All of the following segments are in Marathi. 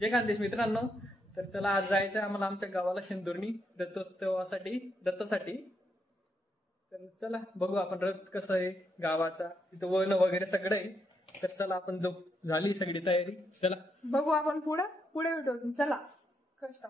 जय खानदेश मित्रांनो. तर चला आज जायचं आहे आम्हाला आमच्या गावाला शेंदुर्णी रथोत्सवासाठी दत्तासाठी. तर चला बघू आपण रथ कसं आहे गावाचा, तिथं वळण वगैरे सगळं आहे. तर चला आपण जाऊ, झाली सगळी तयारी. चला बघू आपण पुढे भेटू. चला कष्ट.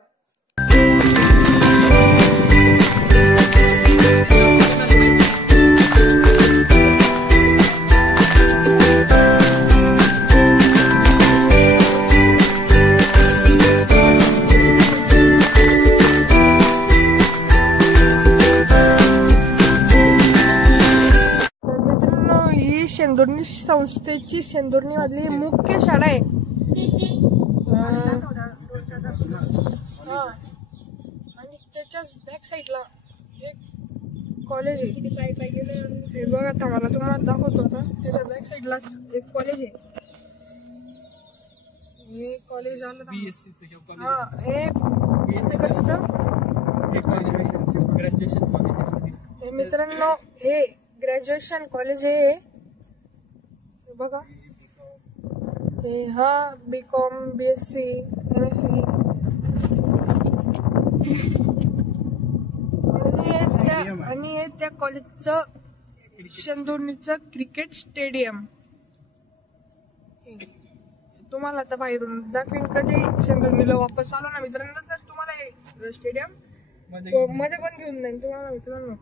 शेंदुर्णी संस्थेची शेंदुर्णी मधली मुख्य शाळा आहे. आणि त्याच्याच बॅक साईडला एक कॉलेज आहे. हे बघा आता मला तुम्हाला दाखवतो आता. त्याच्या बॅक साईडलाच एक कॉलेज आहे. हे कॉलेज आलं हे मित्रांनो, हे ग्रॅज्युएशन कॉलेज आहे बघा. हे BCom BSc MSc आणि त्या कॉलेजचं शेंदुर्णीचं क्रिकेट स्टेडियम. तुम्हाला आता बाहेरून दाखवीन कधी शेंदुर्णीला वापस आलो ना मित्रांनो, तर तुम्हाला स्टेडियम मध्ये पण घेऊन जाईन तुम्हाला मित्रांनो.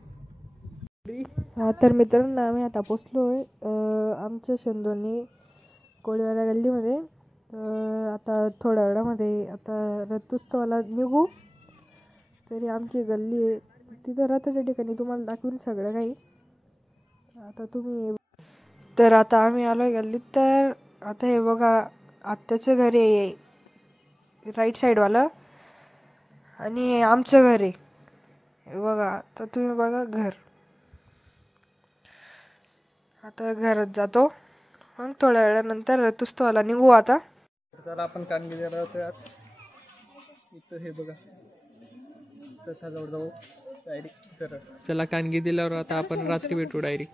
तर मित्रांनो आम्ही आता पोचलोय आमच्या शेंदुर्णी कोळीवाडा गल्लीमध्ये. आता थोड्या वेळामध्ये आता रथोत्सवाला निघू. तरी आमची गल्ली आहे तिथं रथाच्या ठिकाणी तुम्हाला दाखवून सगळं काही. आता तुम्ही तर आता आम्ही आलोय गल्लीत. तर आता हे बघा आत्याचं घर आहे राईट साईडवालं आणि हे आमचं घर आहे. हे बघा आता तुम्ही बघा घर. आता घरात जातो मग थोड्या वेळानंतर रथोत्सवाला निघू. आता चला आपण कानगिरीला जातोय आज. इथं हे बघा रथाजवळ जाऊ डायरेक्ट सरळ. चला कानगी दिल्यावर आता आपण रात्री भेटू डायरेक्ट.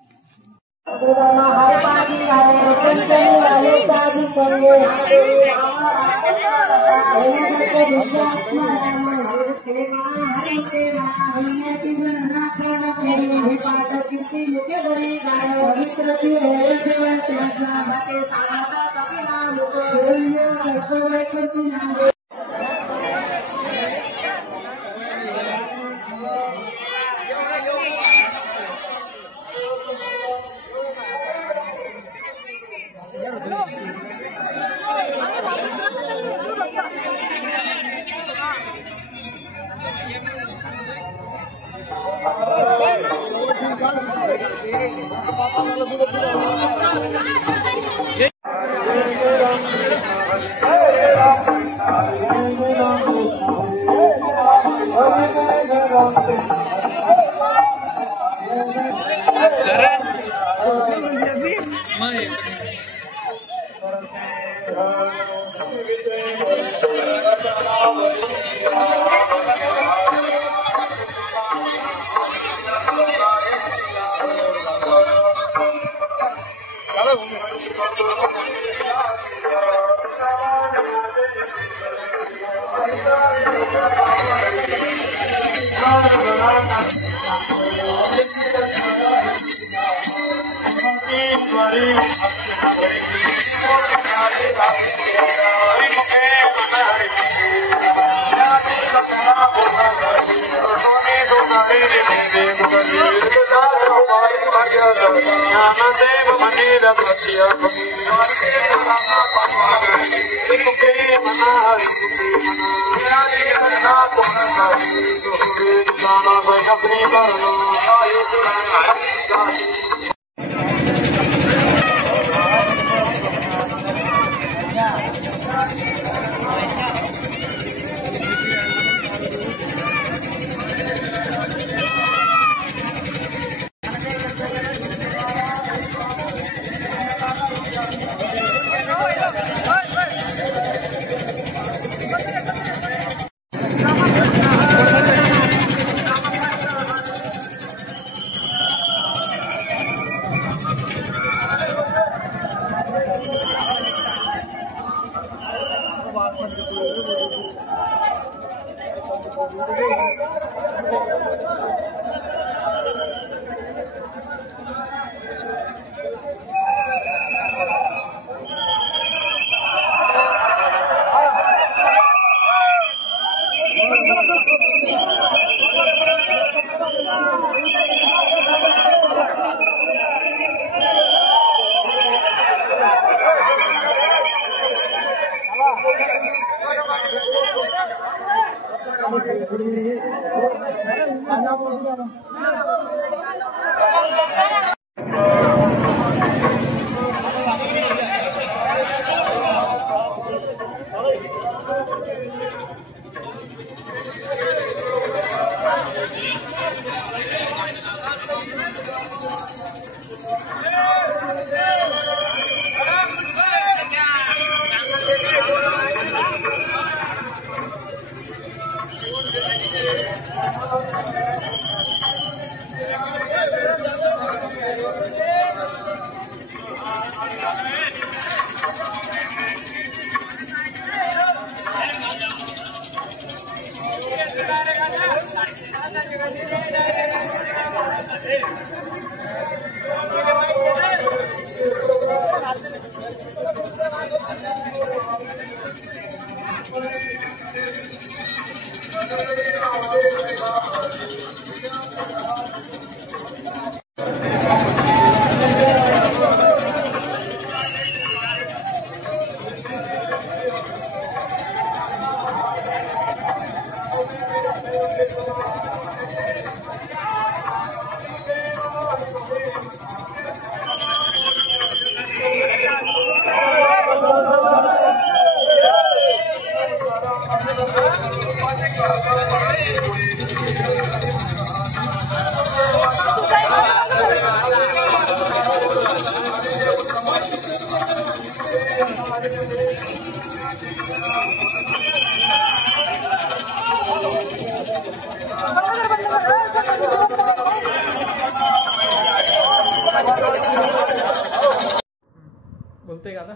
बोलते का आता?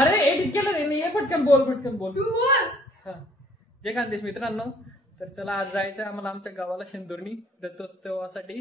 अरे एडिट केलं नाही ये पटकन बोल तू बोल. हा. जय खानदेश मित्रांनो, तर चला आज जायचं आम्हाला आमच्या गावाला शेंदुर्णी दत्तोत्सवासाठी